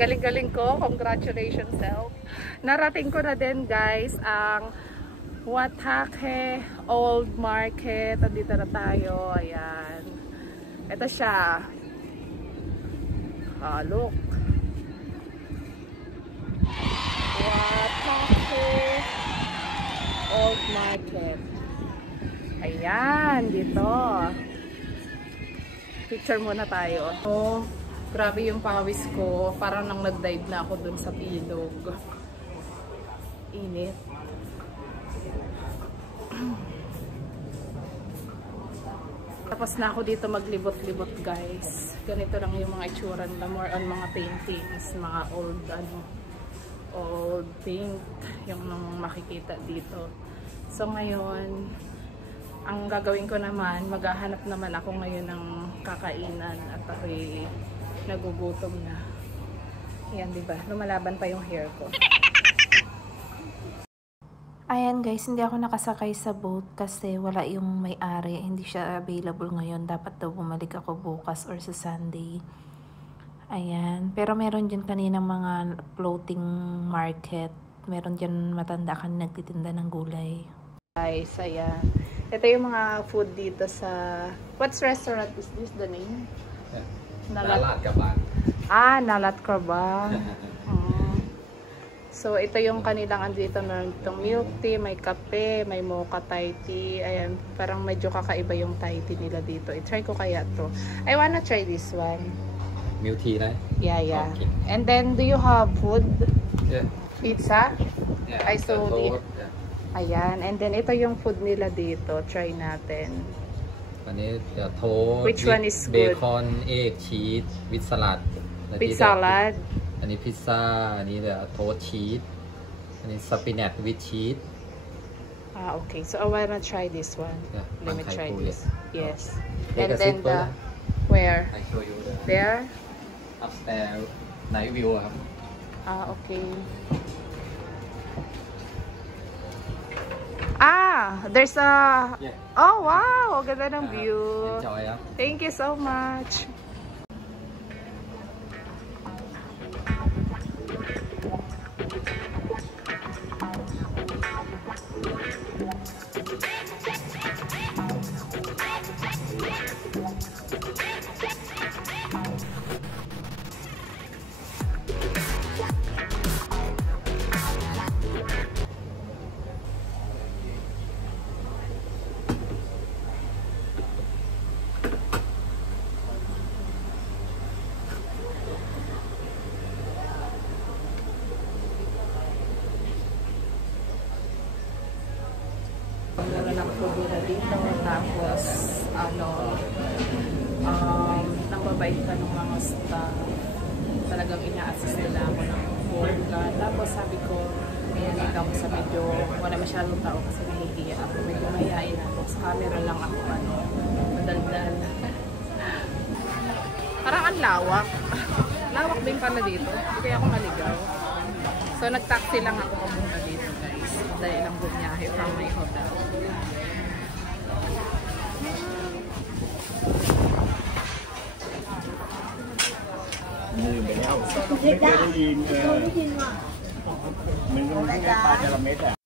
Galing-galing ko. Congratulations, self. Narating ko na din, guys, ang Watakhe Old Market. Andito na tayo. Ayan. Ito siya. Look. Watakhe Old Market. Ayan, dito. Picture muna tayo. Oh, grabe yung pawis ko. Parang nang nag-dive na ako dun sa bilog. Init. Tapos na ako dito maglibot-libot, guys. Ganito lang yung mga itsura nila. More on mga paintings, mga old, old paint. Yung makikita dito. So ngayon, ang gagawin ko naman, maghahanap naman ako ngayon ng kakainan at ako'y nagugutom na. Yan, diba? Lumalaban pa yung hair ko. Ayan guys, hindi ako nakasakay sa boat kasi wala yung may-ari. Hindi siya available ngayon. Dapat daw bumalik ako bukas or sa Sunday. Ayan. Pero meron dyan kaninang mga floating market. Meron dyan matanda kan nagtitinda ng gulay. Guys, ayan. Ito yung mga food dito sa... What's restaurant is this the name? Yeah. Nalat Kabang. Nalat Kabang. So, ito yung kanilang andito. Meron itong milk tea, may kape, may mocha Thai tea. Ayan, parang medyo kakaiba yung Thai tea nila dito. I-try ko kaya to. I wanna try this one. Milk tea, right? Yeah. Okay. And then, do you have food? Yeah. Pizza? Yeah. I saw the... Yeah. Ayan. And then, ito yung food nila dito. Try natin. Which one is good? Bacon, egg, cheese, with salad. With salad? อันนี้พิซซ่า อันนี้โทสต์ชีส อันนี้สปินัชวิดชีส Okay. So, I wanna try this one. Yeah, Let me try this. Yes. Take And a then sip the... first. Where? I show you the There? upstairs night view ครับ Okay. There's a... Yeah. Oh, wow! Ganda ng view. Enjoy ครับ Thank you so much. Mura ng food nila dito. Tapos, nambabait pa ng mga staff. Talagang ina-assist nila ako ng food. Tapos sabi ko, mayanig ako sa medyo, wala masyadong tao kasi nahihiya ako. Medyo mahihain ako. Sa camera lang ako, madaldal. Parang ang lawak. Lawak din pala dito. Hindi kaya ako naligaw. So, nag-taxi lang ako papunta dito, guys. Dahil lang bumiyahe from my hotel.ไม่เคยได้ยินมันต้องเรียกปลาจระเม็ดอ่ะ